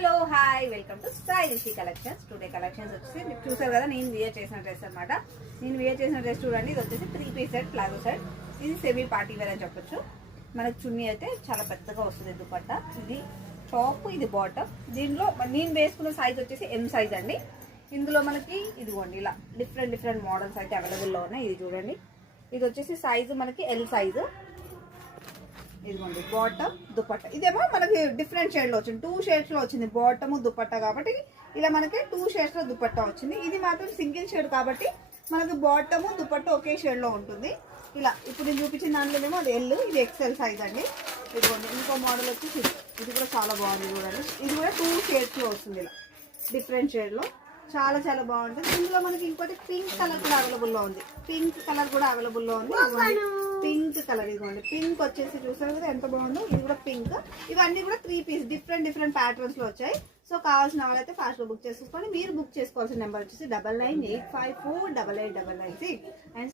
Hello hi welcome to stylish collections. Today collections వచ్చేసి మీరు చూసారు కదా, నేను వేర్ చేసిన డ్రెస్ అనమాట. నేను వేర్ చేసిన డ్రెస్ చూడండి, ఇది వచ్చేసి 3 పీస్ సెట్, ప్లాజో సెట్. ఇది సెమీ పార్టీ వేర్ అని చెప్పొచ్చు. మనకు చున్నీ అయితే చాలా పెద్దగా వస్తుంది దుపట్టా. ఇది టాప్, ఇది బాటమ్. దీనిలో నేను వేసుకున్న సైజ్ వచ్చేసి M సైజ్ అండి. ఇందులో మనకి ఇదిగోండి ఇలా డిఫరెంట్ మోడల్స్ అయితే అవైలబుల్లో ఉన్నాయి. ఇది చూడండి, ఇది వచ్చేసి సైజు మనకి L సైజు. ఇదిగోండి బాటమ్ దుపట్టా. ఇదేమో మనకి డిఫరెంట్ షేడ్ లో వచ్చింది, 2 షేడ్స్ లో వచ్చింది బాటమ్ దుపట్టా. కాబట్టి ఇలా మనకి 2 షేడ్స్ లో దుపట్టా వచ్చింది. ఇది మాత్రం సింగిల్ షేడ్ కాబట్టి మనకి బాటమ్ దుపట్టా ఒకే షేడ్ లో ఉంటుంది. ఇలా ఇప్పుడు నేను చూపించిన దాంట్లోనేమో అది L, ఇది XL సైజ్ అండి. ఇదిగోండి ఇంకో మోడల్ వచ్చేసి ఇది కూడా చాలా బాగుంది చూడండి. ఇది కూడా 2 షేడ్స్ లో వస్తుంది, ఇలా డిఫరెంట్ షేడ్ లో చాలా బాగుంటుంది. ఇందులో మనకి ఇంకోటి పింక్ కలర్ కూడా అవైలబుల్లో ఉంది. పింక్ కలర్ కూడా అవైలబుల్లో ఉంది. పింక్ కలర్ ఇదిగోండి, పింక్ వచ్చేసి చూసారు కదా ఎంత బాగుందో. ఇది కూడా పింక్. ఇవన్నీ కూడా 3 పీస్ డిఫరెంట్ ప్యాటర్న్స్ లో వచ్చాయి. సో కావాల్సిన వాళ్ళైతే ఫాస్ట్ లో బుక్ చేసుకోండి. మీరు బుక్ చేసుకోవాల్సిన నెంబర్ వచ్చేసి 9985488896 అండ్